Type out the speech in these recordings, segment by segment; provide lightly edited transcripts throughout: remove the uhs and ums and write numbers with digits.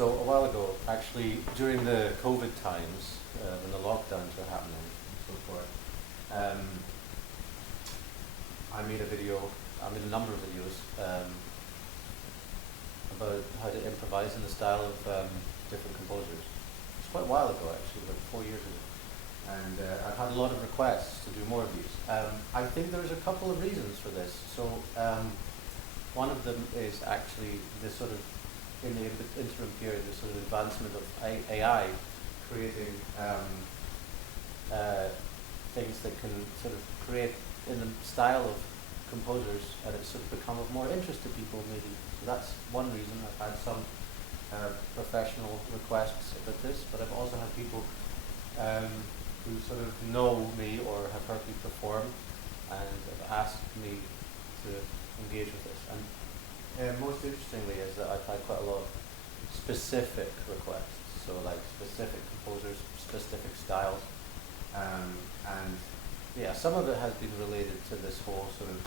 So a while ago, actually, during the COVID times, when the lockdowns were happening and so forth, I made a number of videos about how to improvise in the style of different composers. It's quite a while ago, actually, about 4 years ago. And I've had a lot of requests to do more of these. I think there's a couple of reasons for this. So one of them is actually this sort of, in the interim period, the sort of advancement of AI creating things that can sort of create in the style of composers, and it's sort of become of more interest to people maybe. So that's one reason. I've had some professional requests about this, but I've also had people who sort of know me or have heard me perform and have asked me to engage with this. And most interestingly is that I've had quite a lot of specific requests, so like specific composers, specific styles, and yeah, some of it has been related to this whole sort of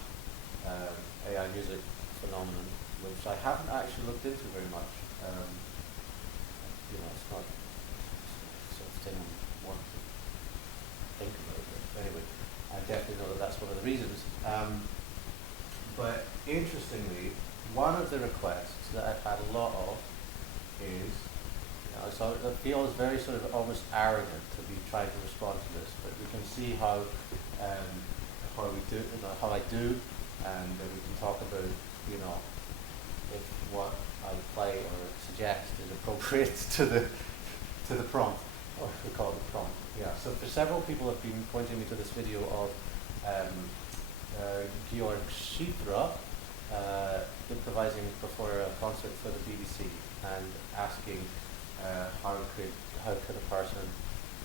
AI music phenomenon, which I haven't actually looked into very much. It's not the sort of thing I want to think about, but anyway, I definitely know that that's one of the reasons. But interestingly, one of the requests that I've had a lot of is, so it feels very sort of almost arrogant to be trying to respond to this, but we can see how we do, how I do, and we can talk about, if what I play or suggest is appropriate to the prompt, or we call it the prompt. Yeah. So for several people have been pointing me to this video of Gyorgy Cziffra improvising before a concert for the BBC and asking how could a person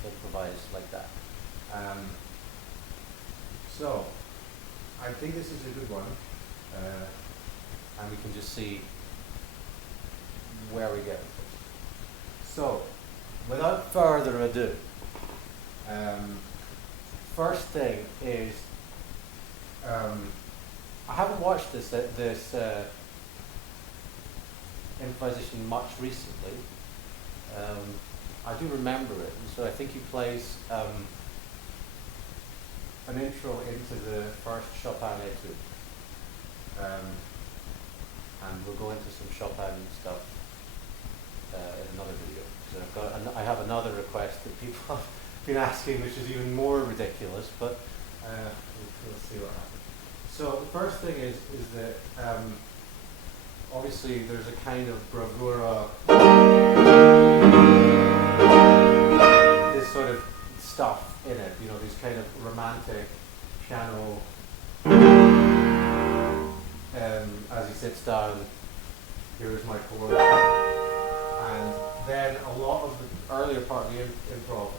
improvise like that. So I think this is a good one, and we can just see where we get with this. So without further ado, first thing is, I haven't watched this improvisation much recently. I do remember it, and so I think he plays an intro into the first Chopin etude, and we'll go into some Chopin stuff in another video. So I have another request that people have been asking, which is even more ridiculous, but we'll see what happens. So the first thing is that obviously there's a kind of bravura, this sort of stuff in it, these kind of romantic piano, as he sits down, here's my chord, and then a lot of the earlier part of the improv,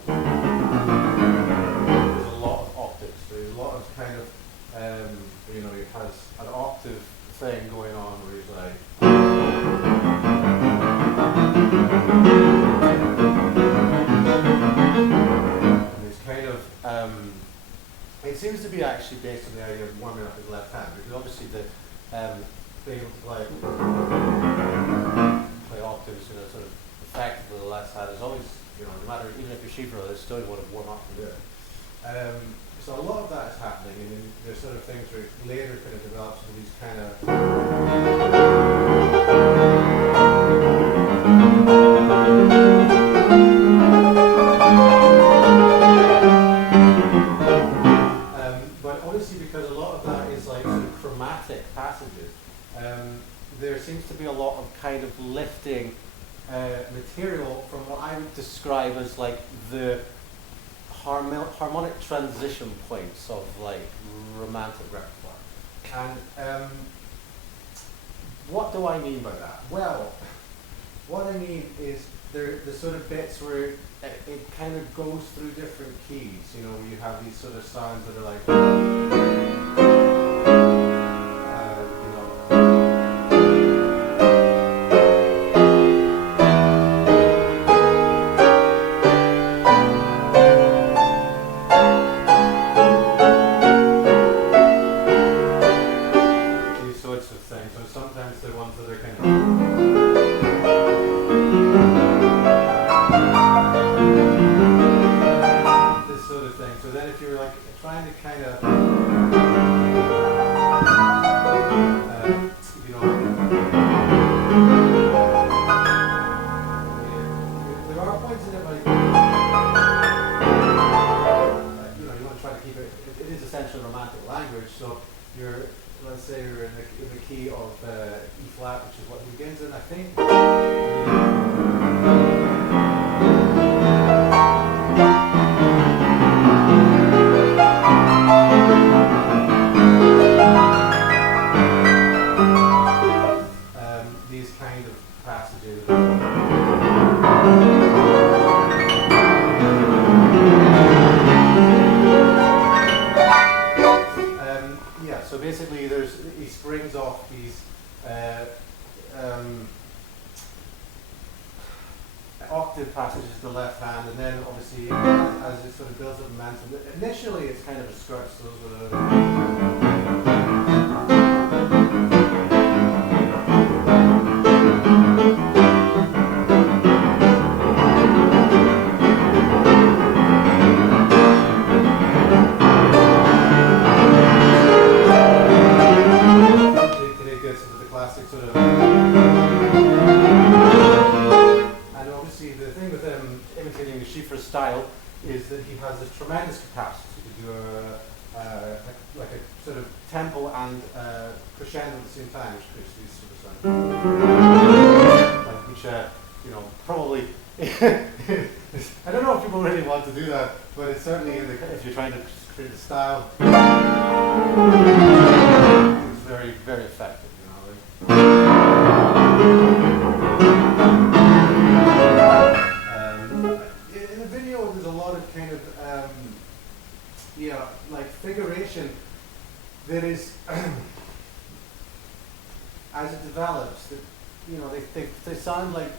there's a lot of octaves, there's a lot of kind of, he has an octave thing going on where he's like, and it's kind of, it seems to be actually based on the idea of warming up his left hand, because obviously being able to play octaves in a sort of effective with the left hand is always, no matter, even if you're Cziffra, there's still you want to warm up and do it. So a lot of that is happening, and then there's sort of things where it later kind of develops into these kind of but obviously because a lot of that is like sort of chromatic passages, there seems to be a lot of kind of lifting material from what I would describe as like the harmonic transition points of like romantic repertoire. And what do I mean by that? Well, what I mean is the sort of bits where it kind of goes through different keys, you have these sort of sounds that are like these sorts of things. So sometimes they're ones that are kind of kind of, you know, there are points in it like, you know, you want to try to keep it, it is essentially romantic language, so you're, let's say you're in the key of E flat, which is what he begins in, I think. These kind of passages. Yeah, so basically he springs off these octave passages to the left hand, and then obviously as it sort of builds up momentum, initially it's kind of a skirt, so those are sort of, and obviously the thing with imitating the Cziffra's style is that he has this tremendous capacity to do like a sort of tempo and crescendo at the same time, which creates these sort of sounds, like, which you know, probably I don't know if people really want to do that, but it's certainly if you're trying to create a style, it's very, very effective. In the video, there's a lot of kind of yeah, like figuration that is as it develops, that, you know, they sound like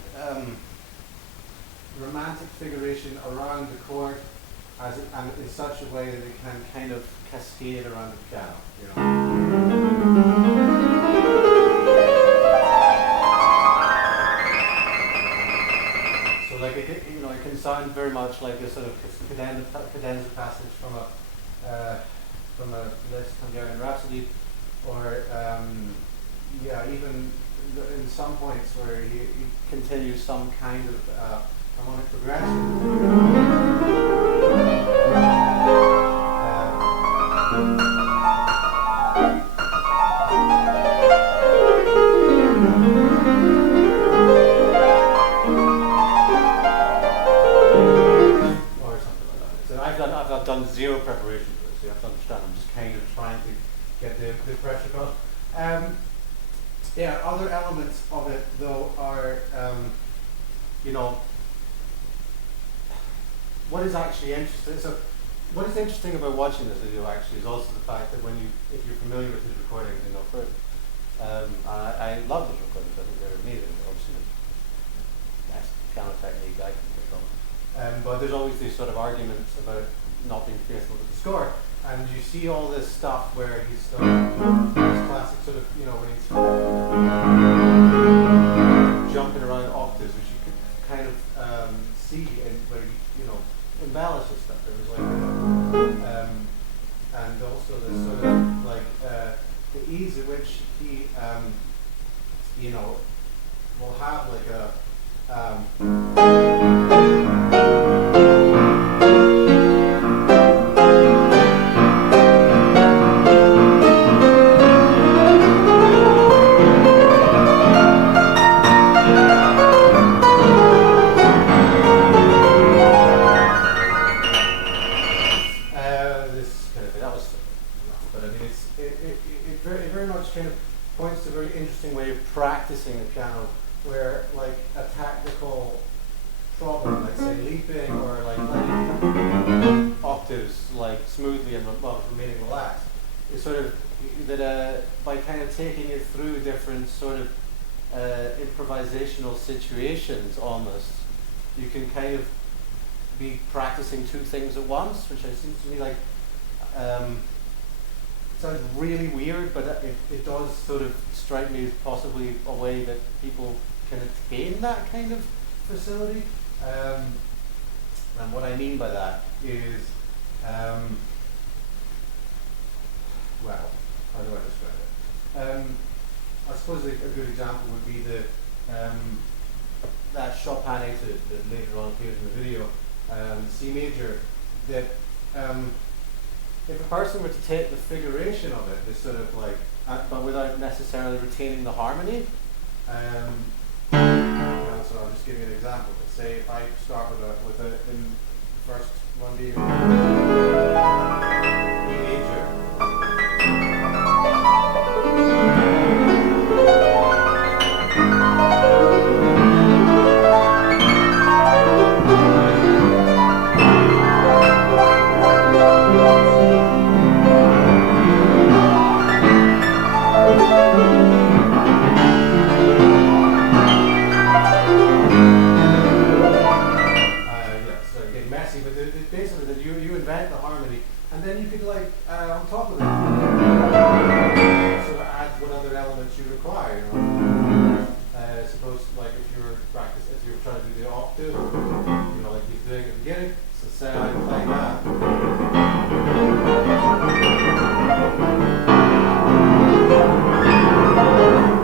romantic figuration around the chord, and in such a way that it can kind of cascade around the piano, you know. Like it, you know, it can sound very much like a sort of cadenza passage from a Liszt Hungarian Rhapsody, or yeah, even in some points where he continues some kind of harmonic progression. I've done zero preparation for this, so you have to understand I'm just kind of trying to get the pressure across. Yeah, other elements of it though are, you know, what is actually interesting. So, what is interesting about watching this video actually is also the fact that if you're familiar with his recordings, you know, I love his recordings. I think they're amazing. Obviously, the best piano technique I can pick up. But there's always these sort of arguments about not being faithful to the score, and you see all this stuff where he's this classic sort of, you know, when he's jumping around octaves, which you could kind of see where he, you know, embellishes stuff. It was like, and also this sort of like the ease at which he, you know, will have like a practicing the piano where like a tactical problem, let's say leaping or like playing octaves like smoothly and remaining relaxed, is sort of that by kind of taking it through different sort of improvisational situations almost, you can kind of be practicing two things at once, which seems to me like sounds really weird, but it does sort of strike me as possibly a way that people can attain that kind of facility. And what I mean by that is I suppose a good example would be that Chopin etude that later on appears in the video, C major, that if a person were to take the figuration of it, this sort of like, but without necessarily retaining the harmony. So I'll just give you an example. Let's say if I start with a in the first one being E major. Basically, that you invent the harmony, and then you could like on top of it, sort of add what other elements you require. You know, suppose like if you were trying to do the octave, you know, like he's doing at the beginning. So say I play that.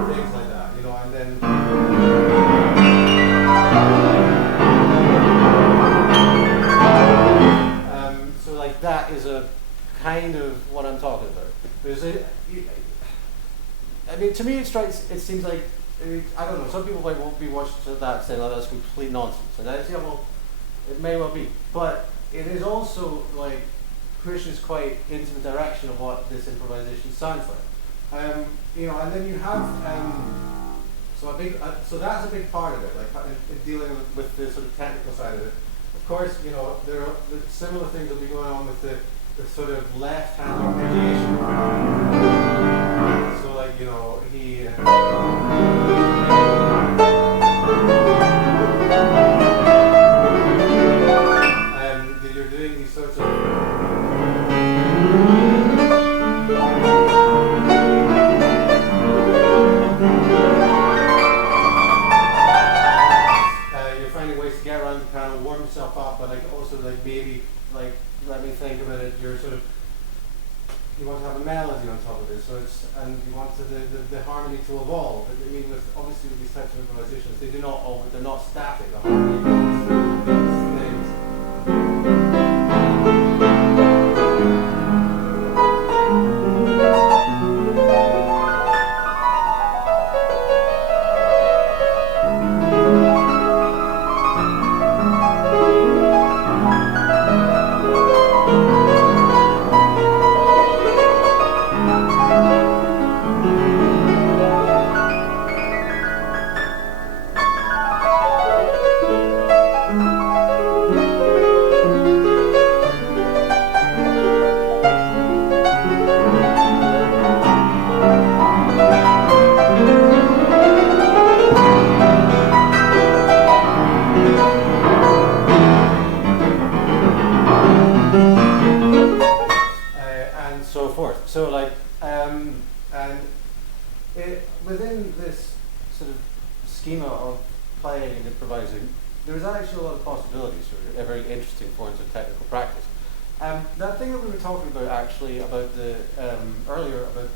Things like that, you know, and then. That is a kind of what I'm talking about. I mean, to me, it seems like, I don't know, some people might be watching that saying, oh, that's complete nonsense. And I say, well, it may well be. But it is also like, pushes quite into the direction of what this improvisation sounds like. You know, and then you have, so that's a big part of it, like in dealing with the sort of technical side of it. Of course, you know, there are similar things will be going on with the sort of left-hand arpeggiation. So, like, you know, you're doing these sorts of. Warm yourself up, but like also like maybe like let me think about it. You want to have a melody on top of this, so and you want the harmony to evolve. I mean, obviously with these types of improvisations, they're not static. The harmony goes through these things. So like, and within this sort of schema of playing and improvising, there's actually a lot of possibilities for very interesting forms of technical practice. That thing that we were talking about actually about the earlier about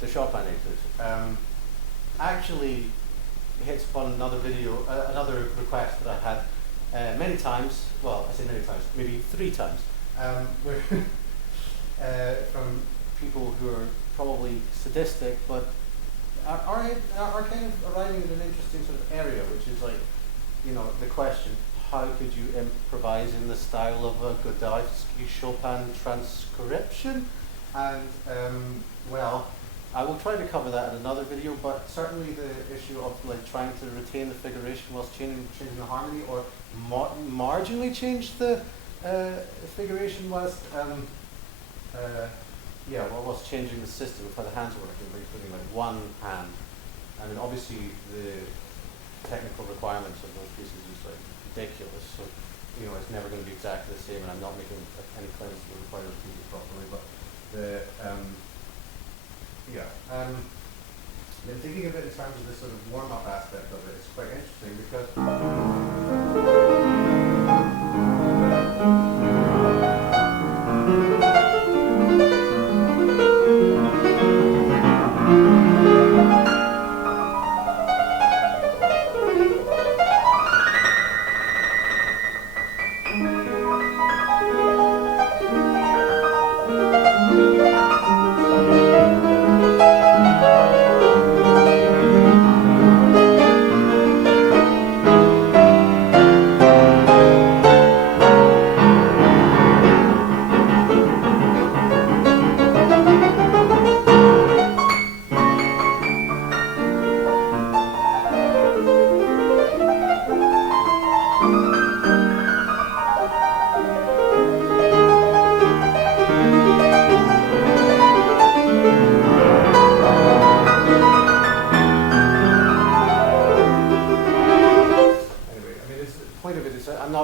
the Chopin etude actually hits upon another video, another request that I had many times. Well, I say many times, maybe 3 times. From people who are probably sadistic, but are kind of arriving at an interesting sort of area, which is like, you know, the question: how could you improvise in the style of a Gyorgy Chopin transcription? And well, I will try to cover that in another video. But certainly the issue of like trying to retain the figuration whilst changing the harmony, or marginally change the figuration whilst whilst changing the system of how the hands are working, by putting like one hand. I mean, obviously the technical requirements of those pieces is like ridiculous, so you know it's never going to be exactly the same, and I'm not making any claims to require those pieces properly, but then thinking of it in terms of this sort of warm-up aspect of it, it's quite interesting because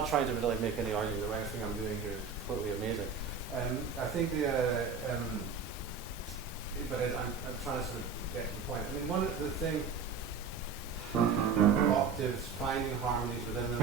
not trying to like make any argument that everything I'm doing here is totally amazing. I think I'm trying to sort of get to the point. I mean, one of the things, octaves, finding harmonies within them.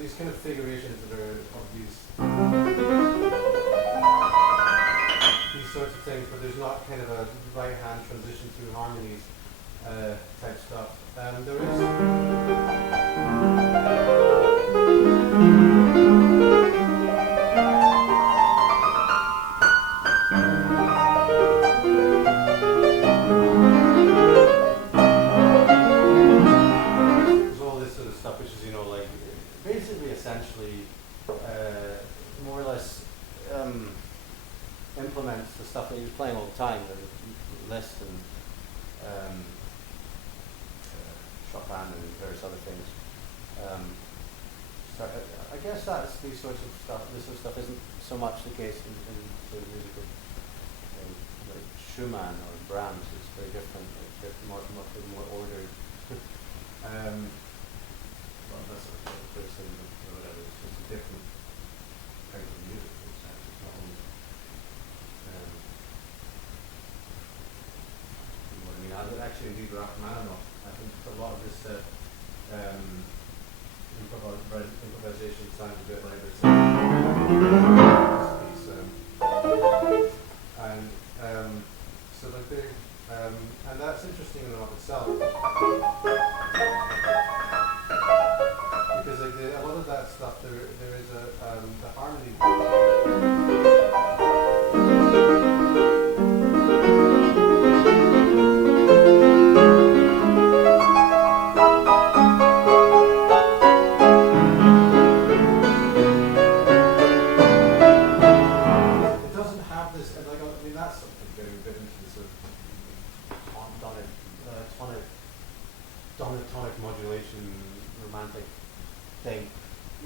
These kind of figurations that are of these sorts of things, but there's not kind of a right hand transition through harmonies type stuff. There all this sort of stuff, which is, you know, like basically essentially more or less implements the stuff that he was playing all the time, the Liszt and Chopin and various other things. So I guess that's these sorts of stuff. This sort of stuff isn't so much the case in sort of music of like Schumann or Brahms. It's very different. It's more ordered. Well, that's sort of criticism or whatever. It's just a different kind of music. It's not only, you know what I mean? I would actually read Rachmaninoff. I think a lot of this improvisation sounds a bit like this piece. So like they, and that's interesting in and of itself. Because like a lot of that stuff, there is the harmony. It doesn't have this, like, I mean, that's something getting a bit into the sort of tonic modulation romantic thing.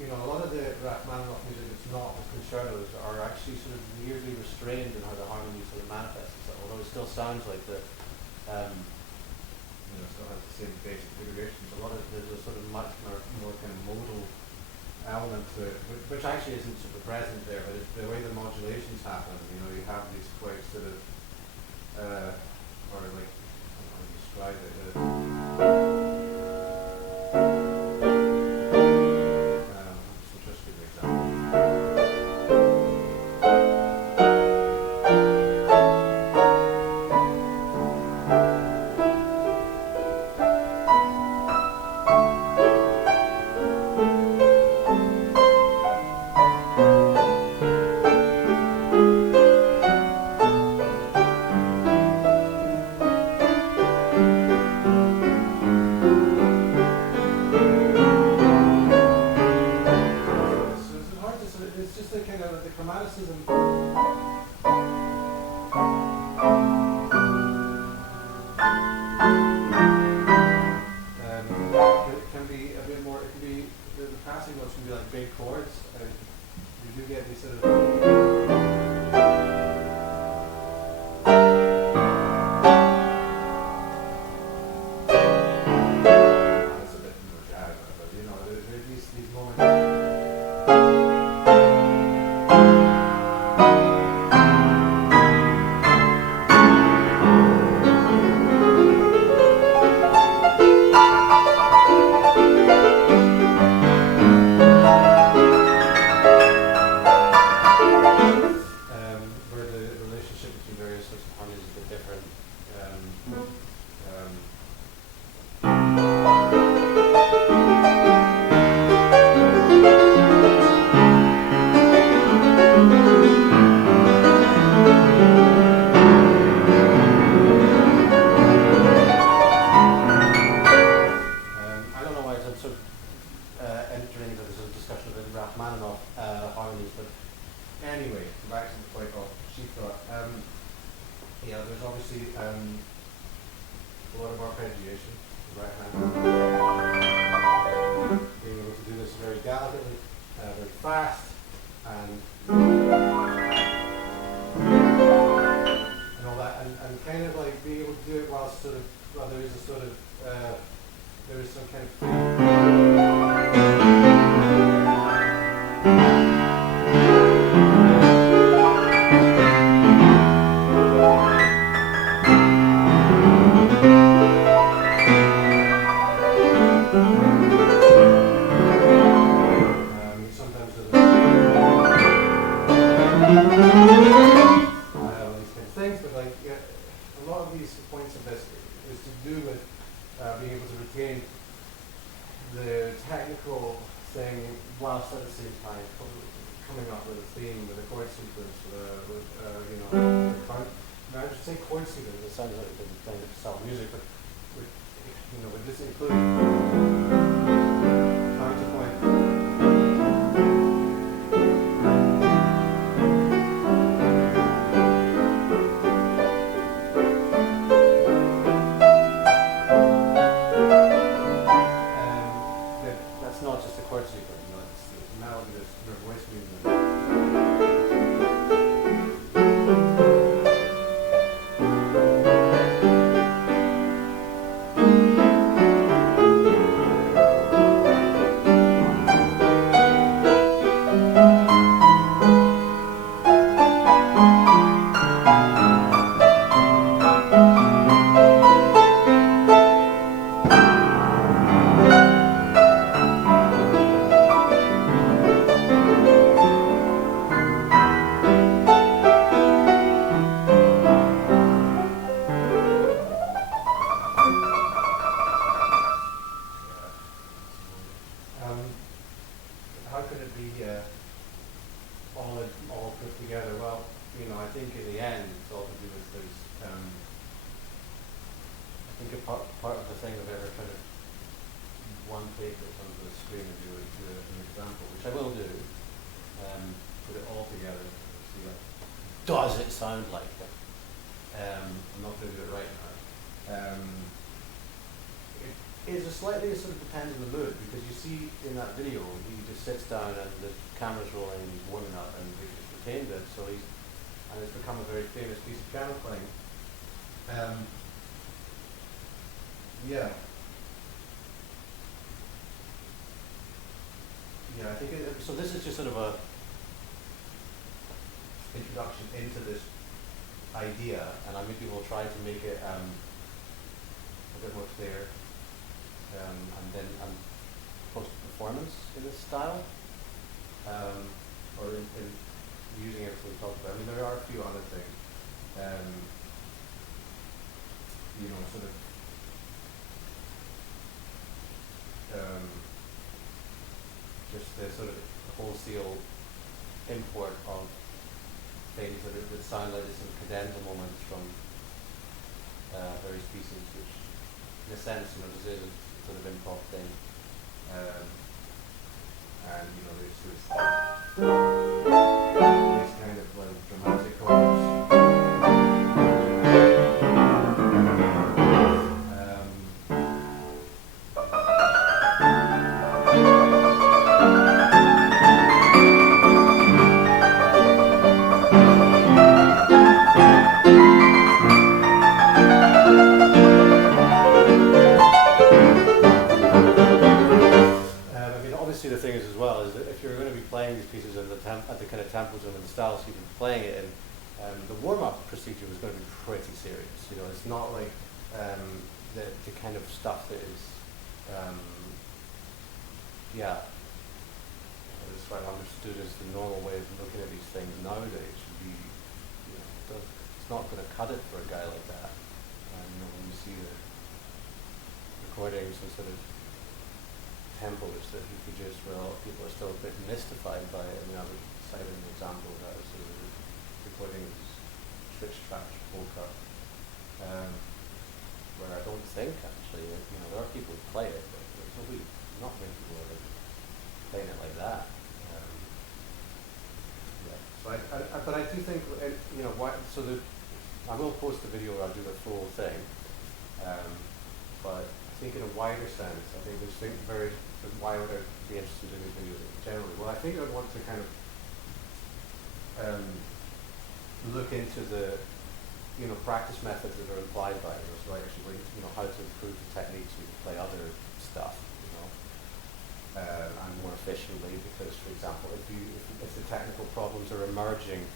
You know, a lot of the Rachmaninoff music that's not with concertos are actually sort of weirdly restrained in how the harmony sort of manifests itself, although it still sounds like the, you know, still has the same basic figurations. A lot of, there's a sort of much more kind of modal element to it, which actually isn't super present there, but it's the way the modulations happen. You know, you have these quite sort of, or like, I don't know how to describe it. Just give an example. anyway, back to the point of Cziffra. Yeah, there's obviously a lot of arpeggiation, right hand. Being able to do this very delicately, very fast, and all that, and kind of like being able to do it while sort of, well, there is a sort of, there is some kind of sometimes there's all these kind of things, but like a lot of these points of this is to do with being able to retain the technical thing whilst at the same time coming up with a theme, with a chord sequence, with you know, now I should say chord sequence. It sounds like they're playing self music, but with, you know, with this including counterpoint. That's not just a chord sequence, you know, it's melody, there's voice movement. How could it be all put together? Well, you know, I think in the end it's all to do with this. I think a part of the thing of ever kind of one take this onto the screen and do an example, which I will do. Put it all together. See, like, does it sound like it? I'm not going to do it right now. It is a slightly, it sort of depends on the mood, because you see in that video he just sits down and the camera's rolling and he's warming up and he's just retained it, so and it's become a very famous piece of piano playing. Yeah. Yeah, I think so this is just sort of a introduction into this idea, and I maybe will try to make it a bit more clear, and then post performance in this style, or in using everything we talked about. I mean, there are a few other things, you know, sort of just the sort of wholesale import of things that sound like some cadenza moments from various pieces, which in a sense, you know, this is a sort of improv thing. And you know, there's this kind of like dramatic chorus. The thing is as well is that if you're going to be playing these pieces at the kind of tempos and the styles you've been playing it in, the warm-up procedure was going to be pretty serious. You know, it's not like the kind of stuff that is, yeah, it's right understood as the normal way of looking at these things nowadays. Should be, you know, it's not going to cut it for a guy like that. You know, when you see the recordings and sort of tempos that he produced, where a lot of people are still a bit mystified by it. I mean, I would cite an example of that as a recording of Switch Track polka, where I don't think actually, you know, there are people who play it, but there's probably not many people who are playing it like that. Yeah. So but I do think, you know, so I will post the video where I'll do the full thing, but I think in a wider sense, I think there's very, why would I be interested in these videos generally? Well, I think I would want to kind of look into the, you know, practice methods that are implied by it. So actually, you know, how to improve the techniques so you can play other stuff, you know, and more efficiently. Because, for example, if the technical problems are emerging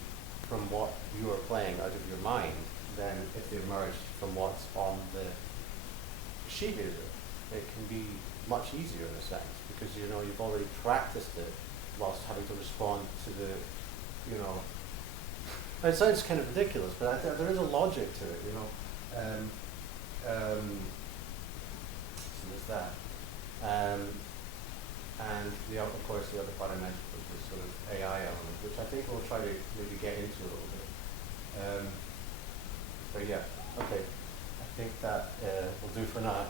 from what you are playing out of your mind, then if they emerge from what's on the sheet music, it can be much easier in a sense, because you know you've already practiced it whilst having to respond to the, you know. It sounds kind of ridiculous, but there is a logic to it, you know. So there's that. And of course, the other part I mentioned was the sort of AI element, which I think we'll try to maybe get into a little bit. But yeah, okay. I think that will do for now.